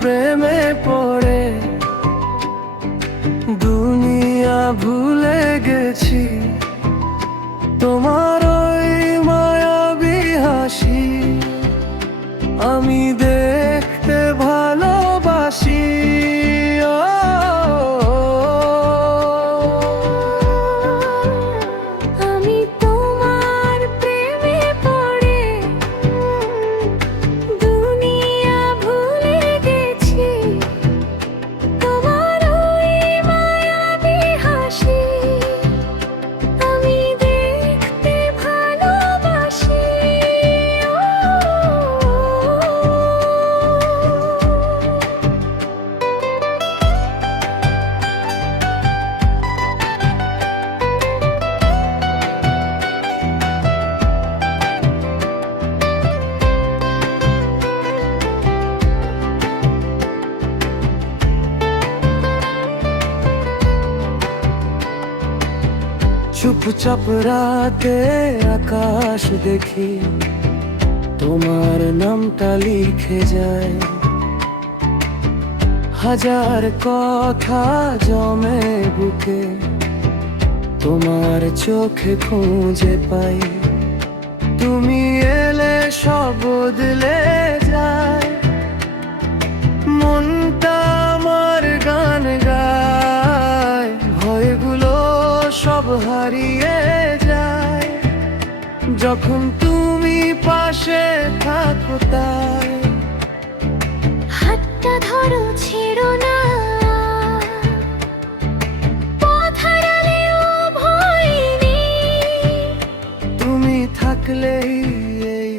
প্রেমে পড়ে দুনিয়া ভুলে গেছি, তোমার ওই মায়াবী হাসি আমি দেখতে ভালোবাসি। আমি তোমার প্রেমে পড়ে দুনিয়া ভুলে গেছি, তোমার ওই মায়াবী হাসি আমি দেখতে ভালোবাসি। চুপচাপ রাতে আকাশ দেখি, তোমার নামটা লিখে যায়, হাজার কথা জমে বুকে, তোমার চোখে খুঁজে পাই। তুমি এলে সব বদলে যায়, মনটা আমার গান গায়, ভয়গুলো সব হারিয়ে যায় যখন তুমি পাশে থাকো। তাই হাতটা ধরো, ছেড়ো না, পথ হারালেও ভয় নেই, তুমি থাকলেই এই